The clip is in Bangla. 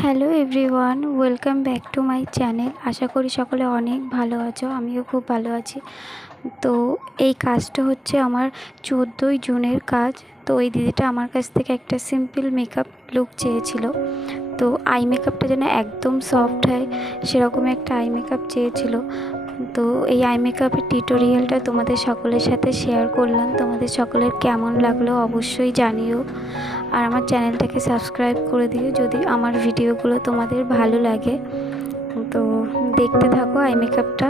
Hello everyone, welcome back to my channel. আশা করি সকলে অনেক ভালো আছো, আমিও খুব ভালো আছি। তো এই কাজটা হচ্ছে আমার 14ই জুনের কাজ। তো ওই দিদিটা আমার কাছ থেকে একটা সিম্পল মেকআপ লুক চেয়েছিল। তো আই মেকআপটা যেন একদম সফট হয় সেরকম একটা আই মেকআপ চেয়েছিল। তো এই আই মেকআপের টিউটোরিয়ালটা তোমাদের সকলের সাথে শেয়ার করলাম। তোমাদের সকলের কেমন লাগলো অবশ্যই জানিও, আর আমার চ্যানেলটাকে সাবস্ক্রাইব করে দিও যদি আমার ভিডিওগুলো তোমাদের ভালো লাগে। তো দেখতে থাকো আই মেকআপটা।